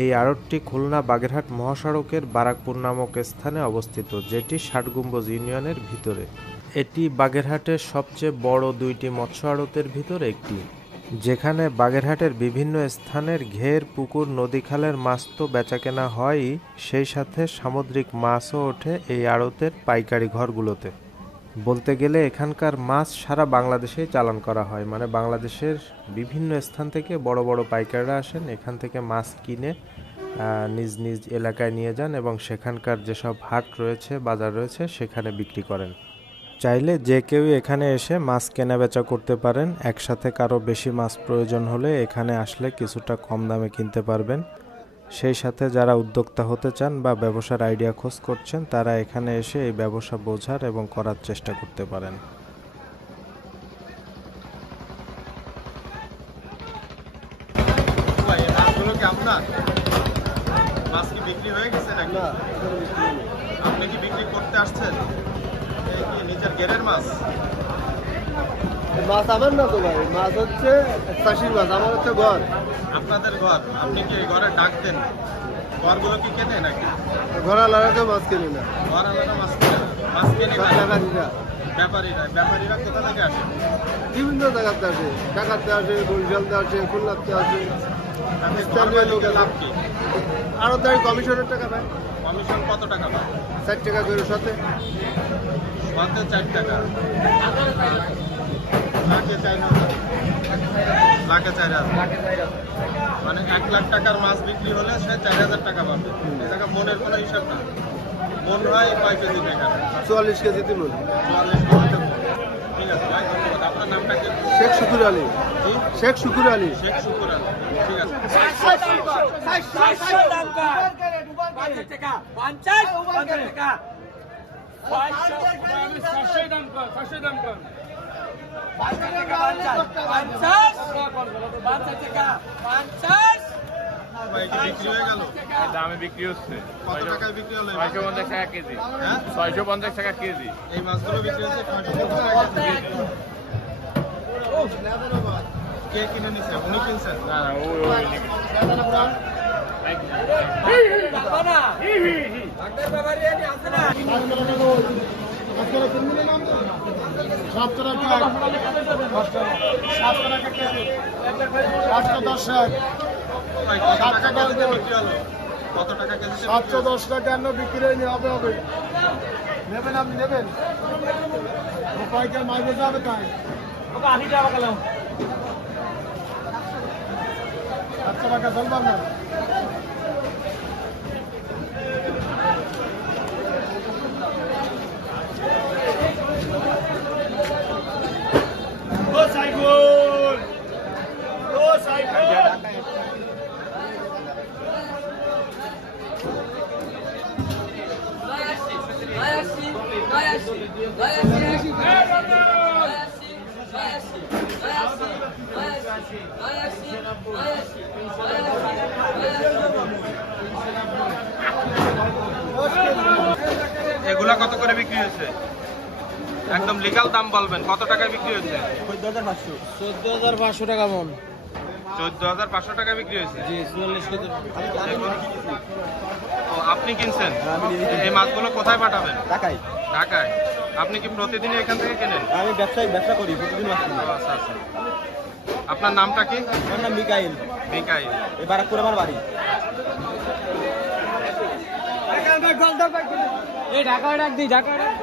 এই আড়তটি খুলনা বাগেরহাট মহাসড়কের বারাকপুর নামক স্থানে অবস্থিত, যেটি ৬০ গম্বুজ ইউনিয়নের ভিতরে। এটি বাগেরহাটের সবচেয়ে বড় ২টি মৎস্য আড়তের ভিতরে একটি, যেখানে বাগেরহাটের বিভিন্ন স্থানের ঘের, পুকুর, নদী-খালের মাছ তো বেচাকেনা হয়ই, সেই সাথে সামুদ্রিক মাছও ওঠে এই আড়তের পাইকারি ঘরগুলোতে। বলতে গেলে এখানকার মাছ সারা বাংলাদেশেই চালান করা হয়, মানে বাংলাদেশের বিভিন্ন স্থান থেকে বড় বড় পাইকাররা আসেন, এখান থেকে মাছ কিনে নিজ নিজ এলাকায় নিয়ে যান এবং সেখানকার যেসব হাট রয়েছে, বাজার রয়েছে, সেখানে বিক্রি করেন। চাইলে যে কেউই এখানে এসে মাছ কেনা বেচা করতে পারেন। একসাথে কারো বেশি মাছ প্রয়োজন হলে এখানে আসলে কিছুটা কম দামে কিনতে পারবেন। সেই সাথে যারা উদ্যোক্তা হতে চান বা ব্যবসার আইডিয়া খোঁজ করছেন, তারা এখানে এসে এই ব্যবসা বোঝার এবং করার চেষ্টা করতে পারেন। মাছ কি বিক্রি হয়ে গেছে নাকি? আপনি কি বিক্রি করতে আসছেন? নিজের ঘেরের মাছ? মাছ আমার না তো ভাই, মাছ হচ্ছে চাষির মাছ, আমার হচ্ছে ঘর। আপনাদের ঘর, আপনি কি এই ঘরে ডাক দেন? ঘরগুলো কি কেনে নাকি? ঘর আলাদা মাছ কিনি না, ঘর আলাদা মাছ কেনে না, মাছ কেনে ব্যাপারীরা। ব্যাপারীরা কোথা থেকে আসে? বিভিন্ন জায়গাতে আসে, ঢাকাতে আসে, বরিশালতে আসে, খুলনাতে আসে। স্থানীয় লোকের লাভ কি? আরো তাই কমিশনের টাকা পায়। কমিশন কত টাকা পায়? ৬০ টাকা করে সাথে। সাথে ৪ টাকা, লাখে ৪,০০০, লাখে ৪,০০০, মানে ১ লাখ টাকার মাছ বিক্রি হলে সে ৪,০০০ টাকা পাবে। এই জায়গা মনের কোনো হিসাব না। মন হয় কয় কেজি টাকা? ৪৪ কেজিতে মন। ৪৪ কেজিতে মন। ঠিক আছে ভাই, ধন্যবাদ। আপনার নামটা কি? শেখ শুকুর আলী। শেখ শুকুর আলী। শেখ শুকুর আলী, ঠিক আছে। ভাই কি বিক্রি হয়ে গেল? দামে বিক্রি হচ্ছে। কত টাকায় বিক্রি হলো? ৬৫০ টাকা কেজি। হ্যাঁ, ৬৫০ টাকা কেজি। এই মাছগুলো বিক্রি হচ্ছে ৬৫০ টাকা কেজি। কে কিনে নিছে? উনি কিনছেন? না না, কত টাকা কেজি? ৭১০ টাকা বিক্রি হবে হবে। নেবেন, আপনি নেবেন? পাইকার মাছ বেচা হবে তাই। আচ্ছা টাকা চলবার না। এগুলা কত করে বিক্রি হয়েছে? একদম লিগ্যাল দাম বলবেন, কত টাকায় বিক্রি হয়েছে? ১৪,৫০০ টাকা মন। ১৪,৫০০ টাকা বিক্রি হয়েছে। জি, ৪৪ কেজি। ও, আপনি কিনছেন? এই মাছগুলো কোথায় পাঠাবেন? ঢাকায়। ঢাকায়। আপনি কি প্রতিদিনই এখান থেকে কেনেন? আমি ব্যবসা করি, প্রতিদিন মাছ কিনি। আচ্ছা আচ্ছা। আপনার নামটা কি? আমার নাম মিকাইল। মিকাইল। এই বারাকপুর আমার বাড়ি। এই ঢাকায় ডাক দিই, ঢাকায় ডাক।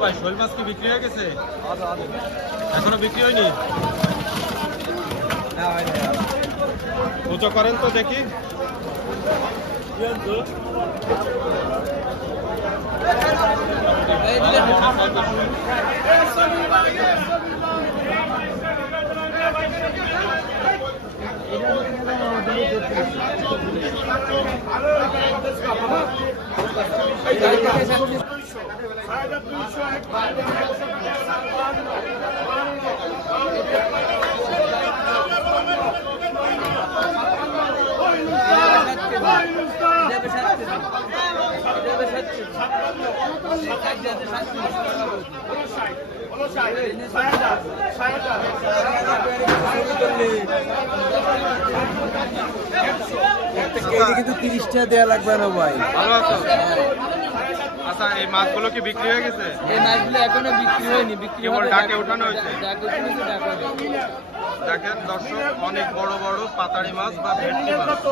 ভাই, শোল মাছ কি বিক্রি হয়ে গেছে? এখনো বিক্রি হয়নি? পুজো করেন তো দেখি। কিন্তু 30টা দেওয়া লাগবে না ভাই। ভালো আছো? আচ্ছা, এই মাছগুলো কি বিক্রি হয়ে গেছে? এই মাছগুলো এখনো বিক্রি হয়নি, বিক্রি কেবল হবে। ডাকে ওঠানো হয়েছে। ডাকে উঠানো হয়েছে, ডাকে হবে। দেখেন দর্শক, অনেক বড় বড় পাতাড়ি মাছ বা ভেটকি মাছ।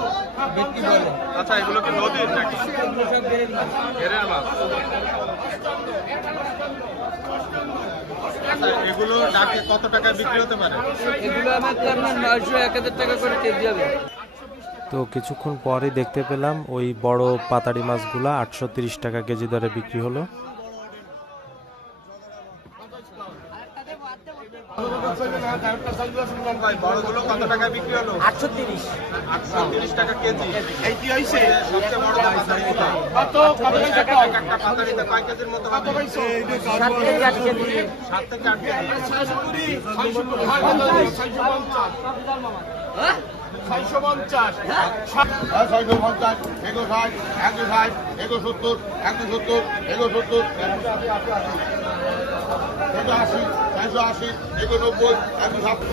বিক্রি বলে আচ্ছা, এগুলো কি নদীর নাকি এগুলো সব বেড়ের মাছ। ঘেরের মাছ? আচ্ছা, এগুলো ডাকে কত টাকায় বিক্রি হতে পারে? এগুলো আমার তো আপনার 900-1000 টাকা করে কেজি হবে। তো কিছুক্ষণ পরে দেখতে পেলাম ওই বড় পাতাড়ি মাছগুলা 830 টাকা কেজি দরে বিক্রি হলো। ভাই, বড়গুলো কত টাকায় বিক্রি হলো? 830 টাকা কেজি। সবচেয়ে বড় পাতাড়ি কোনটা? একটা পাতাড়িতে কয় কেজির মতো হবে? 7 থেকে 8 কেজি। 650, 160, 160, 170, 170, 170, 180, 180, 190, 170।